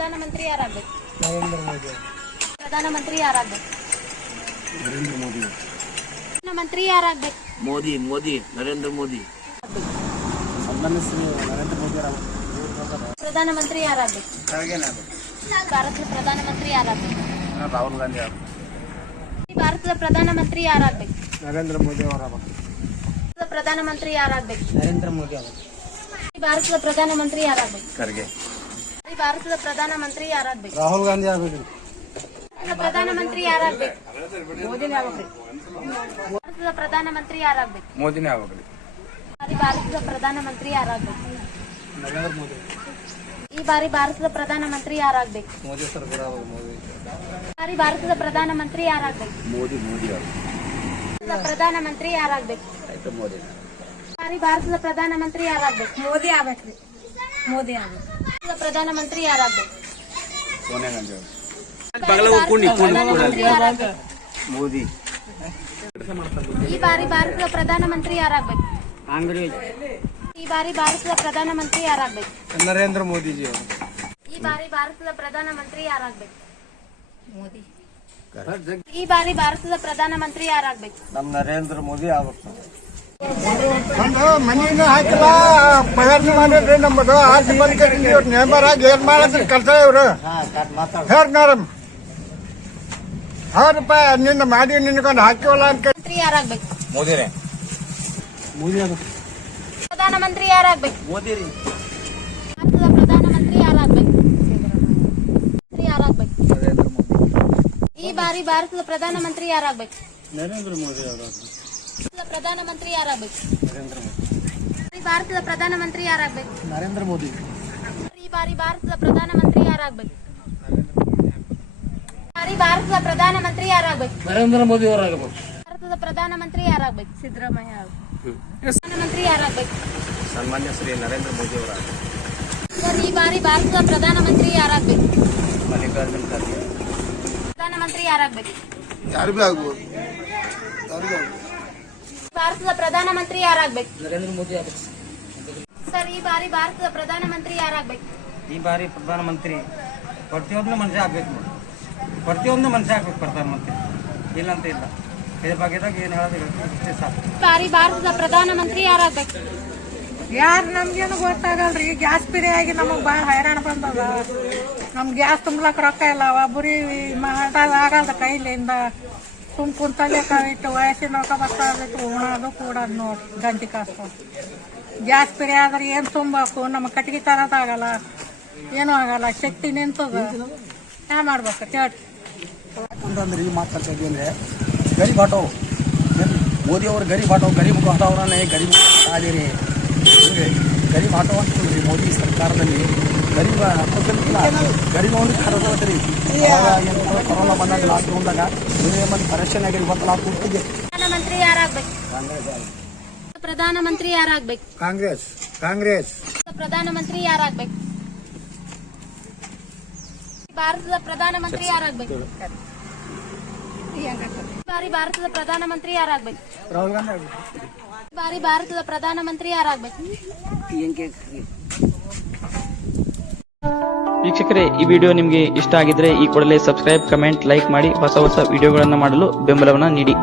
ಪ್ರಧಾನಮಂತ್ರಿ ಯಾರಾಗಬೇಕು? ನರೇಂದ್ರ ಮೋದಿ. ಪ್ರಧಾನಮಂತ್ರಿ ಯಾರಾಗಬೇಕು? ನರೇಂದ್ರ ಮೋದಿ. ಪ್ರಧಾನಮಂತ್ರಿ ಯಾರಾಗಬೇಕು? ಮೋದಿ ಮೋದಿ ನರೇಂದ್ರ ಮೋದಿ. ಸನ್ಮಾನ್ಯ ಶ್ರೀ ನರೇಂದ್ರ ಮೋದಿ ಅವರು. ಪ್ರಧಾನಮಂತ್ರಿ ಯಾರಾಗಬೇಕು? ಭಾರತದ ಪ್ರಧಾನಮಂತ್ರಿ ಯಾರಾಗಬೇಕು? ರಾಹುಲ್ ಗಾಂಧಿ ಅವರು. ಭಾರತದ ಪ್ರಧಾನಮಂತ್ರಿ ಯಾರಾಗಬೇಕು? ನರೇಂದ್ರ ಮೋದಿ ಅವರು. ಪ್ರಧಾನಮಂತ್ರಿ ಯಾರಾಗಬೇಕು? ನರೇಂದ್ರ ಮೋದಿ ಅವರು. ಭಾರತದ ಪ್ರಧಾನಮಂತ್ರಿ ಯಾರಾಗಬೇಕು? ಖರ್ಗೆ. ಭಾರತದ ಪ್ರಧಾನಮಂತ್ರಿ ಯಾರಾಗಬೇಕು? ರಾಹುಲ್ ಗಾಂಧಿ ಆಗಬೇಕು. ಪ್ರಧಾನಮಂತ್ರಿ ಯಾರಾಗಬೇಕು? ಮೋದಿನೇ ಆಗಬೇಕು. ಭಾರತದ ಪ್ರಧಾನಮಂತ್ರಿ ಯಾರಾಗಬೇಕು? ಮೋದಿನೇ ಆಗಬೇಕು. ಭಾರತದ ಪ್ರಧಾನಮಂತ್ರಿ ಯಾರಾಗಬೇಕು? ನರೇಂದ್ರ ಮೋದಿ. ಈ ಬಾರಿ ಭಾರತದ ಪ್ರಧಾನಮಂತ್ರಿ ಯಾರಾಗಬೇಕು? ಮೋದಿ ಸರ್ಕಾರ. ಮೋದಿ. ಬಾರಿ ಭಾರತದ ಪ್ರಧಾನಮಂತ್ರಿ ಯಾರಾಗಬೇಕು? ಮೋದಿ ಮೋದಿ ಅವರು. ಪ್ರಧಾನಮಂತ್ರಿ ಯಾರಾಗಬೇಕು? ಆಯ್ತು ಮೋದಿ. ಬಾರಿ ಭಾರತದ ಪ್ರಧಾನಮಂತ್ರಿ ಯಾರಾಗಬೇಕು? ಮೋದಿ ಆಗ್ಬೇಕ್ರಿ. ಮೋದಿ ಆಗ್ಬೇಕು. ಪ್ರಧಾನಮಂತ್ರಿ ಯಾರಾಗಬೇಕು? ಸೋನಿಯಾ ಗಾಂಧಿ ಅವರು. ಪ್ರಧಾನಮಂತ್ರಿ ಯಾರಾಗಬೇಕು? ಮೋದಿ. ಈ ಬಾರಿ ಭಾರತದ ಪ್ರಧಾನಮಂತ್ರಿ ಯಾರಾಗಬೇಕು? ಕಾಂಗ್ರೆಸ್. ಈ ಬಾರಿ ಭಾರತದ ಪ್ರಧಾನಮಂತ್ರಿ ಯಾರಾಗಬೇಕು? ನರೇಂದ್ರ ಮೋದಿಜಿ ಅವರು. ಈ ಬಾರಿ ಭಾರತದ ಪ್ರಧಾನಮಂತ್ರಿ ಯಾರಾಗಬೇಕು? ಮೋದಿ. ಈ ಬಾರಿ ಭಾರತದ ಪ್ರಧಾನಮಂತ್ರಿ ಯಾರಾಗಬೇಕು? ನಮ್ಮ ನರೇಂದ್ರ ಮೋದಿ ಆಗ್ಬೇಕು. ಒಂದು ಮನಿನ ಹಾಕಿಲ್ಲ ಪಗಾರ ಮಾಡಿದ್ರಿ ನಮ್ಮದು ಆಸ್ತಿ ಬಂದ್ಕಂಡು ಇವ್ರು ನೇಮರ್ ಆಗಿ ಏನ್ ಮಾಡತ್ರಿ ಕೆಲಸ ಇವ್ರು ಹೇಳ್ನಾರ ಹೌದಪ್ಪ ನಿನ್ನ ಮಾಡಿ ನಿನ್ಕೊಂಡು ಹಾಕಿವಲ್ಲ ಅಂತ ಮಂತ್ರಿ ಯಾರಾಗಬೇಕು? ಮೋದಿನೇ. ಮೋದಿ ಆಗ್ಬೇಕು. ಪ್ರಧಾನಮಂತ್ರಿ ಯಾರಾಗಬೇಕು? ಮೋದಿ ರೀ. ಭಾರತದ ಪ್ರಧಾನಮಂತ್ರಿ ಯಾರಾಗಬೇಕು? ಯಾರಾಗಬೇಕು? ನರೇಂದ್ರ ಮೋದಿ. ಈ ಬಾರಿ ಭಾರತದ ಪ್ರಧಾನಮಂತ್ರಿ ಯಾರಾಗಬೇಕು? ನರೇಂದ್ರ ಮೋದಿ ಅವರು. ಪ್ರಧಾನಮಂತ್ರಿ ಯಾರಾಗಬೇಕು? ನರೇಂದ್ರ ಮೋದಿ. ಭಾರತದ ಪ್ರಧಾನಮಂತ್ರಿ ಯಾರಾಗಬೇಕು? ನರೇಂದ್ರ ಮೋದಿ. ಈ ಬಾರಿ ಭಾರತದ ಪ್ರಧಾನಮಂತ್ರಿ ಯಾರಾಗಬೇಕು? ಭಾರತದ ಪ್ರಧಾನಮಂತ್ರಿ ಯಾರಾಗಬೇಕು? ನರೇಂದ್ರ ಮೋದಿ ಅವರಾಗಬೇಕು. ಭಾರತದ ಪ್ರಧಾನಮಂತ್ರಿ ಯಾರಾಗಬೇಕು? ಸಿದ್ದರಾಮಯ್ಯ ಪ್ರಧಾನಮಂತ್ರಿ ಯಾರಾಗಬೇಕು? ಸನ್ಮಾನ್ಯ ಶ್ರೀ ನರೇಂದ್ರ ಮೋದಿ ಅವರ. ಈ ಬಾರಿ ಭಾರತದ ಪ್ರಧಾನಮಂತ್ರಿ ಯಾರಾಗಬೇಕು? ಮಲ್ಲಿಕಾರ್ಜುನ್ ಖರ್ಗೆ. ಪ್ರಧಾನಮಂತ್ರಿ ಯಾರಾಗಬೇಕು? ಯಾರು ಭೀ ಆಗ್ಬೋದು ಭಾರತದ ಪ್ರಧಾನಮಂತ್ರಿ ಯಾರಾಗಬೇಕು? ನರೇಂದ್ರ ಮೋದಿ ಆಗಬೇಕು. ಸರ್, ಈ ಬಾರಿ ಭಾರತದ ಪ್ರಧಾನಮಂತ್ರಿ ಯಾರಾಗಬೇಕು? ಈ ಬಾರಿ ಪ್ರಧಾನಮಂತ್ರಿ ಪ್ರತಿಯೊಂದು ಮನುಷ್ಯ ಆಗ್ಬೇಕು ನೋಡಿ. ಪ್ರತಿಯೊಂದು ಮನುಷ್ಯ ಆಗ್ಬೇಕು ಪ್ರಧಾನಮಂತ್ರಿ, ಇಲ್ಲಂತ ಇಲ್ಲ. ಇದ್ರ ಬಗ್ಗೆದಾಗ ಏನು ಹೇಳೋದು ಇಷ್ಟೇ ಸಾಕು. ಈ ಬಾರಿ ಭಾರತದ ಪ್ರಧಾನಮಂತ್ರಿ ಯಾರಾಗಬೇಕು? ಯಾರು ನಮ್ಗೇನು ಗೊತ್ತಾಗಲ್ರಿ. ಗ್ಯಾಸ್ ಫ್ರೀ ಆಗಿ ನಮಗ್ ಬಾಳ ಹೈರಾಣ ಬಂದದ. ನಮ್ ಗ್ಯಾಸ್ ತುಂಬಲಕ್ ರೊಕ್ಕ ಇಲ್ಲ. ಒಬ್ಬರಿ ಆಗಲ್ದ ಕೈಲಿಂದ. ಸುಮ್ ಕುಂತಲ್ಲೇ ಇಟ್ಟು ವಯಸ್ಸಿನ ರೊಕ್ಕ ಬರ್ತಾಬಿಟ್ಟು ಉಣೋದು ಕೂಡ ನೋಡಿ ಗಂಟಿ ಕಾಸು. ಗ್ಯಾಸ್ ಫ್ರೀ ಆದ್ರೆ ಏನ್ ತುಂಬಬೇಕು? ನಮ್ಮ ಕಟ್ಟಿಗೆ ತರೋದಾಗಲ್ಲ, ಏನೂ ಆಗಲ್ಲ. ಶಕ್ತಿ ನಿಂತದ. ಯಾ ಮಾಡ್ಬೇಕು ಕೇಳಿ. ಯಾಕಂದ್ರೆ ಈ ಮಾತು ಕಲ್ತಿದ್ವಿ ಅಂದ್ರೆ ಗರೀಬ್ ಹಟಾವ್ ಮೋದಿ ಅವರು ಗರೀಬ್ ಹಟಾವ್ ಗರೀಬ್ ಹಟಾವ್ರನ್ನೇ ಗರೀಬ್ ಆದಿರಿ ಗರೀಬ್ ಹಟಾವ್ ಅಂತ ಹೇಳ್ರಿ. ಮೋದಿ ಸರ್ಕಾರದಲ್ಲಿ ಗರೀಬ ಗರೀಬ್ ಅವ್ರಿಗೆ ಕರೋದ್ರಿ. ಕೊರೋನಾ ಬಂದಾಗ ಲಾಕ್ಡೌನ್ದಾಗ ಮಂದಿ ಪರೇಶಾನ್ ಆಗಿ ಇವತ್ತು ಲಾಕ್ ಕೊಡ್ತಿದ್ದೆ. ಪ್ರಧಾನಮಂತ್ರಿ ಯಾರಾಗಬೇಕು? ಪ್ರಧಾನಮಂತ್ರಿ ಯಾರಾಗಬೇಕು? ಕಾಂಗ್ರೆಸ್. ಕಾಂಗ್ರೆಸ್. ಪ್ರಧಾನಮಂತ್ರಿ ಯಾರಾಗಬೇಕು? ಭಾರತದ ಪ್ರಧಾನಮಂತ್ರಿ ಯಾರಾಗಬೇಕು? ಬಾರಿ ಭಾರತದ ಪ್ರಧಾನಮಂತ್ರಿ ಯಾರಾಗಬೇಕು? ರಾಹುಲ್ ಗಾಂಧಿ ಆಗಬೇಕು. ಬಾರಿ ಭಾರತದ ಪ್ರಧಾನಮಂತ್ರಿ ಯಾರಾಗಬೇಕು? ವೀಕ್ಷಕರೇ, ಈ ವಿಡಿಯೋ ನಿಮಗೆ ಇಷ್ಟ ಆಗಿದ್ರೆ ಈ ಕೂಡಲೇ ಸಬ್ಸ್ಕ್ರೈಬ್, ಕಮೆಂಟ್, ಲೈಕ್ ಮಾಡಿ ಹೊಸ ಹೊಸ ವಿಡಿಯೋಗಳನ್ನು ಮಾಡಲು ಬೆಂಬಲವನ್ನು ನೀಡಿ.